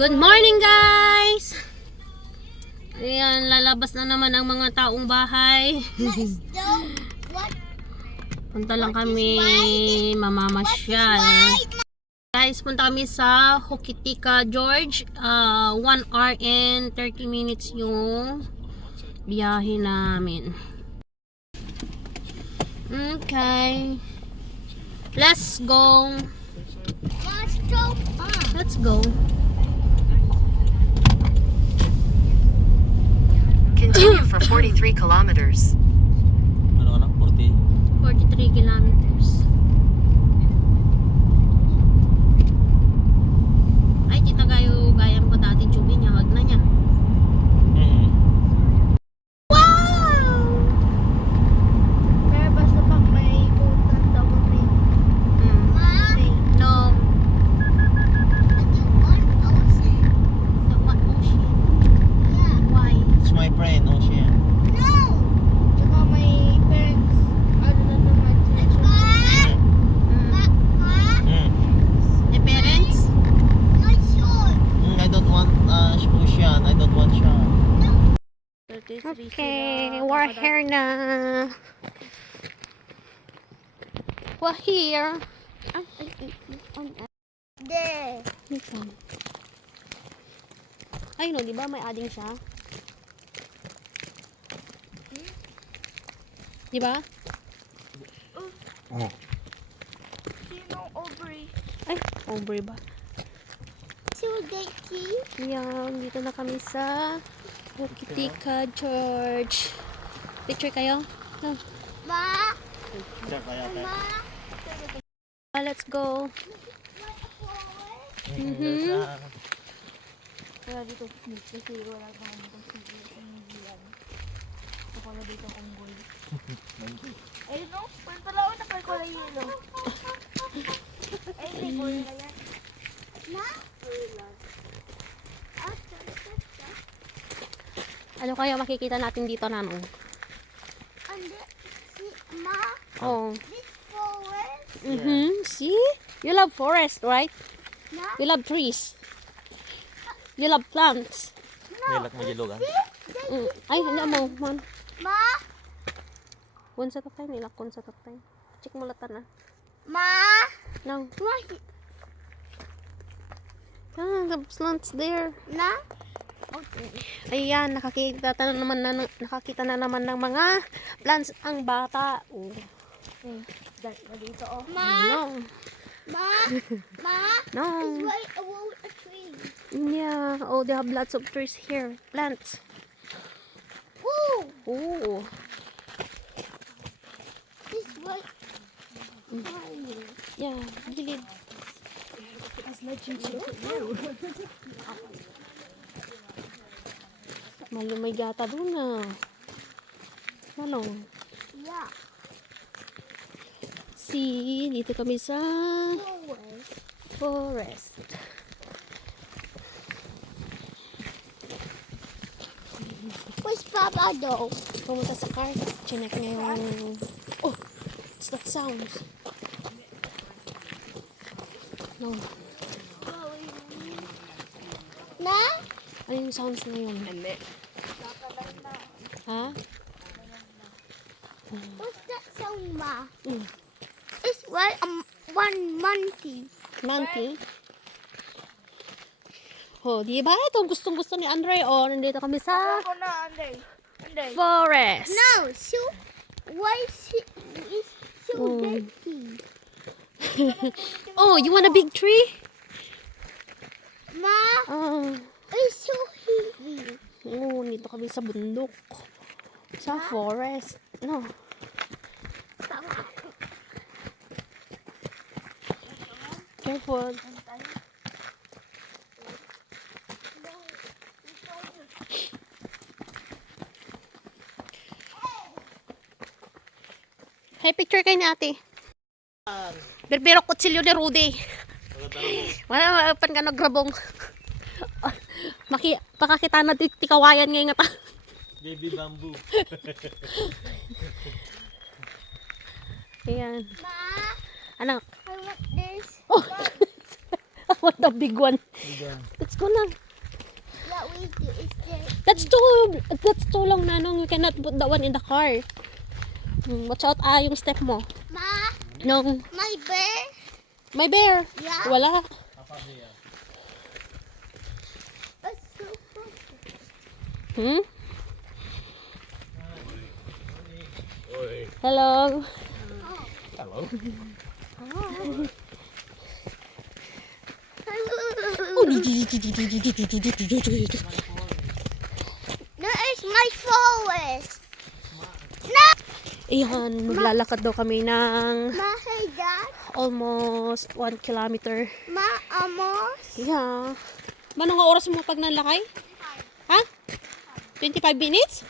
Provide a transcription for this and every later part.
Good morning guys! Ayan, lalabas na naman ang mga taong bahay. Punta lang kami mamamasyal. Guys, punta kami sa Hokitika, George. 1 hour and 30 minutes yung biyahe namin. Okay. Let's go. Let's go. Continue for 43 kilometers. Ano ka na? 43 kilometers. Ay, kita kayo gayam ko dati Jubi niya. Wag na niya. Wow! Pero basta pag may putan daw kami. No. The what ocean? Why? It's my friend, Ocean. Tsaka may parents. Ano na naman sila. The parents? I don't want Ocean. I don't want Sean. 33 Okay, sila. we're here na. We're here. There. Ay no, di ba may adding siya? Di ba? Sino Aubrey? Ay, Aubrey ba? Yan, dito na kami sa Hokitika, George. Picture kayo? No. Ma? Let's go. Wala dito kasi wala pang sinigyan. Ako na dito kong boy. Ayun no? Pwede pala ako nakakala yelo. Ayun, may boy na yan. Ano kaya makikita natin dito, Nanong? Oh. See? You love forest, right? You love trees. You love plants. Nilak mo jilog, ah. Ay, hindi mo. Man. Ma? Kun sa tatay nila, kun sa tatay. Check mo latan na. Ma? No. Ah, the plants there. Na? Ayan, nakakita na naman ng mga plants ang bata. Oh. Dito oh. No. Ma? Ma? No. Why a tree? Yeah. Oh, they have lots of trees here. Plants. Ooh! Oh. This way. Yeah. Gilid. May gata doon na. Ano? Yeah. See, dito kami sa forest. Where's Papa though? Pumunta sa car. Chinek niya yung... Oh! What's that sound? No. Na? Ano yung sounds na yun? Ha? What's that sound, Ma? Mm. It's what one monkey. Monkey? Oh, di ba? Ito gustong-gusto ni Andre. Oh, nandito kami sa Ako na, Anday. forest. No, so why is so Oh. dirty? Oh, you want a big tree? Ma, Oh. it's so heavy. Oh, dito kami sa bundok. Sa forest. No. Careful. Hey, picture kayo ni ate. Berbero kutsilyo ni Rudy. Wala pan ka nagrabong. Pakakita na tikawayan ngayon nga ta. Baby bamboo. Ayan. Ma, Anak. I want this. Oh. What the big one? Bigan. Let's go na. What we do is this. That's too long, Nanong. You cannot put that one in the car. Watch out, yung step mo. Ma, No. my bear. May bear. Yeah. Wala. It's so fun. Hmm? Hello. Hello. That is my forest. Ayan, maglalakad daw kami ng Ma, hey Dad. almost 1 kilometer. Ma, amos. Yeah. Manong oras mo pag nanlakay? Ha? 25 minutes?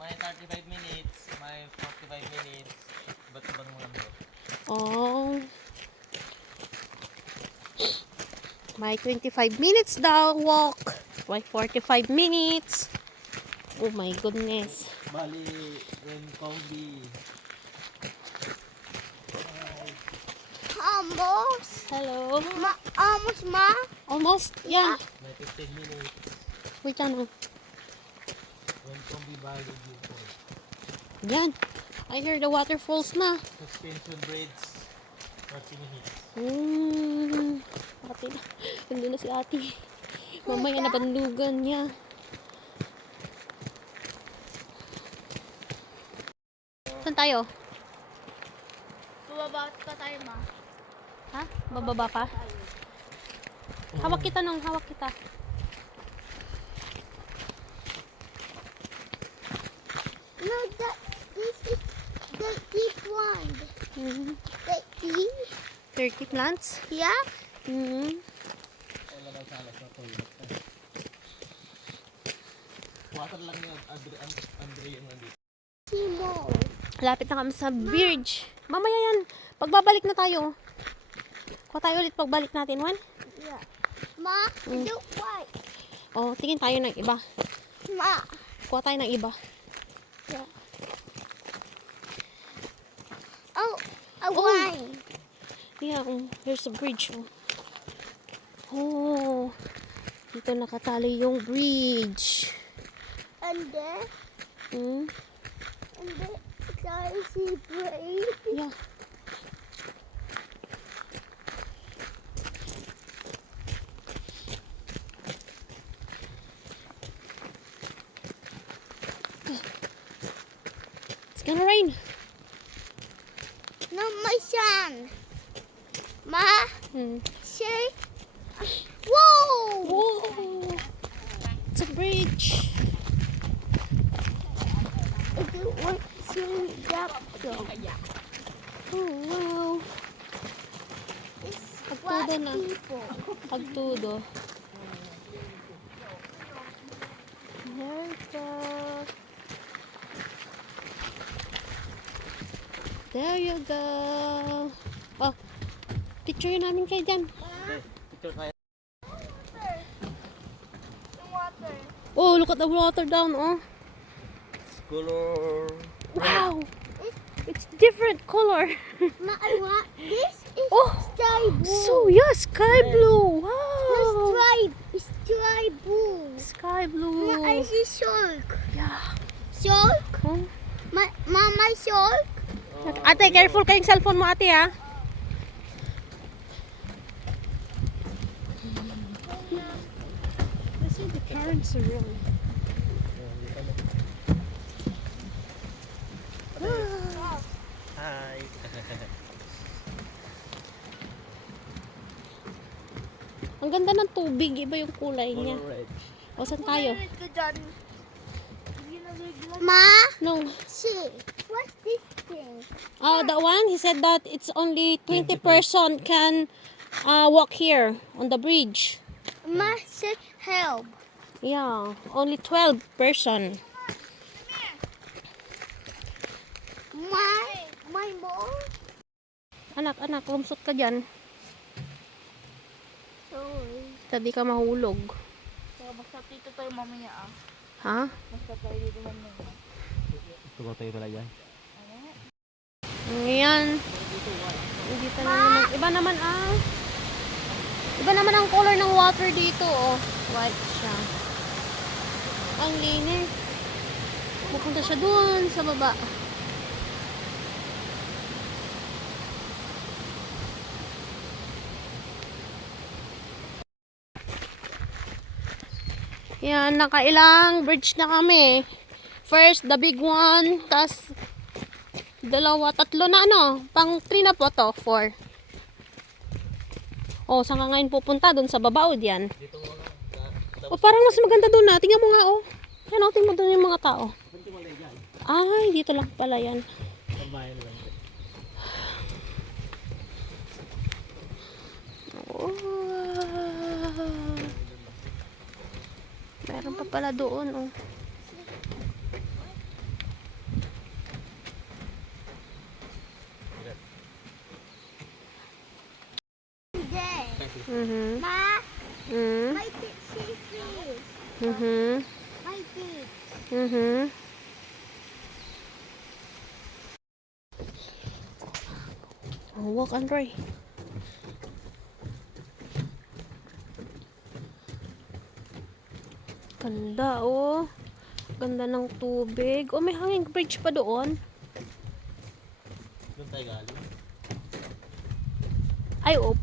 My 35 minutes, my 45 minutes. Ba't bang mga bro? Oh. May 25 minutes daw walk. May 45 minutes. Oh my goodness. Bali, when Combi. Amos. Hello. Ma, amos, ma. Almost? Yeah. May 15 minutes. Wait lang. When Combi Bali viewpoint. Yan. I hear the waterfalls na. Suspension bridge. Watching hits. Ate na. Nandun na si ate. Mamaya na bandugan niya. Saan tayo? Bumaba pa tayo, ma. Ha? Bababa pa? Hawak kita nung, hawak kita. No, this is the deep one. The deep? 30 plants? Yeah? Wala daw sa alas na toilet. Water lang yun. Andre yung nandito. Timo. Lapit na kami sa bridge. Mamaya yan. Pagbabalik na tayo. Kuha tayo ulit pagbalik natin, Juan. Yeah. Ma, look what? Oh, tingin tayo ng iba. Ma. Kuha tayo ng iba. Oh, a Oh. wine. Yeah, here's the bridge. Oh, dito nakatali yung bridge. And there, Hmm? and there, sorry, see brave. Yeah. It's gonna rain. No, my son. Ma, say, whoa! Whoa! It's a bridge. If you want to drop them. Oh, wow. It's Pagtudo what na. people. Pagtudo. There you go. There you go. Oh, picture namin kayo dyan. Picture tayo. The water. Oh, look at the water down, oh. Color. Wow! It's different color. Ma, I want this is Oh, sky blue. so yeah, sky blue. No, Wow! sky blue. Sky blue. Ma, I see shark. Yeah. Shark? Oh. My shark? Ate, careful kayong cellphone mo, ate, ha? Let's see the currents are really. Hi. Ang ganda ng tubig, iba yung kulay niya. Color red. O, saan tayo? Ma, No. see, what's this thing? Oh, that one, he said that it's only 20 person can walk here on the bridge. Ma said help. Yeah, only 12 person. My mom? Anak, lumsot ka dyan. Sorry. Hindi ka mahulog. So, basta dito tayo mamaya ah. Ha? Basta tayo dito mamaya. Tugaw tayo pala dyan. Ngayon. Dito na naman. Iba naman, ah. Iba naman ang color ng water dito, oh. White siya. Ang linis. Pupunta siya dun sa baba. Yan, nakailang bridge na kami. First, the big one. Tas, dalawa, tatlo na ano. Pang 3 na po to, 4. Oh, saan ka ngayon pupunta? Doon sa baba o diyan? Dito mo lang. O, parang mas maganda doon na. Tingnan mo nga, oh. Yan, oh, tingnan mo doon yung mga tao. Ay, dito lang pala yan. Tambayan lang. Oh. Meron pa pala doon, oh. Mhm. Ma, Mhm. my feet shaky. Mhm. My feet. Mhm. Oh, walk, Andre. Ganda, oh. Ganda ng tubig. Oh, may hanging bridge pa doon. Doon tayo galing. Ay, oh.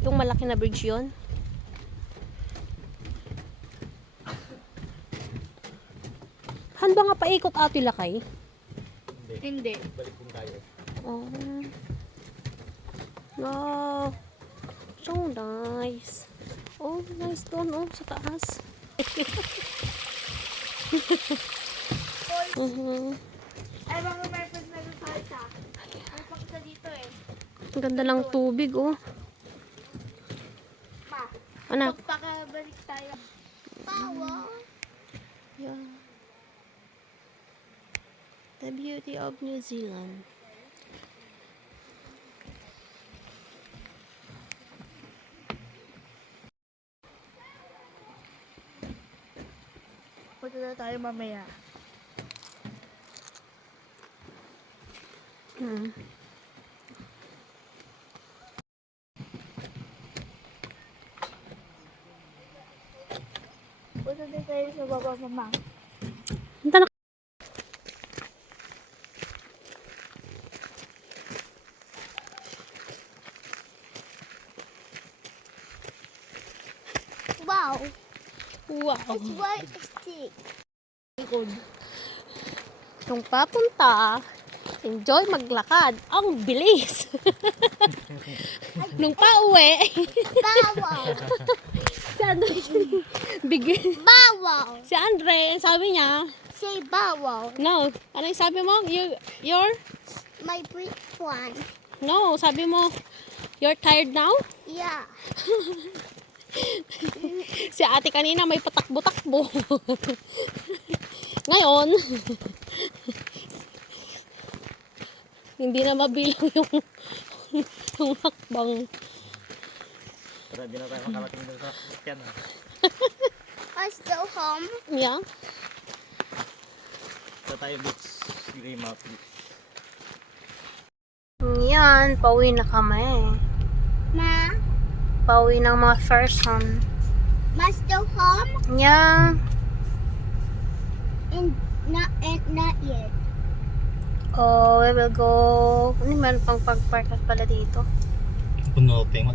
Yung malaki na bridge yon. Han ba nga paikot Ate Lakay? Hindi. Balik din tayo. Oh. Wow. So nice. Oh, nice doon, oh, sa taas. Mhm. Ay, mga may pag nagsalta. May pakita dito eh. Ang ganda ng tubig, oh. Ma, Anak. pagpakabalik tayo. Power. Yeah. The beauty of New Zealand. Punta na tayo mamaya. Hmm. Punta na tayo sa baba, mama. Punta na. Wow. Wow. It's white stick. Nung papunta, enjoy maglakad. Ang bilis. Nung pauwi, Bawal. si Andre, Bawal. si Andre, sabi niya, Say bawal. no, ano yung sabi mo? You're, My brick one. no, sabi mo, you're tired now? Yeah. Si ate kanina may patakbo-takbo. Ngayon, hindi na mabilang yung hakbang. Para di na tayo makarating doon sa sasakyan. Let's go home. Yeah. Sa tayo beach. Green Mount Beach. Yan, pauwi na kami. Ma, Pauwi ng mga person. let's go home. Yeah. And not yet. Oh, we will go. Ano meron pang pag-park pala dito? Puno, mo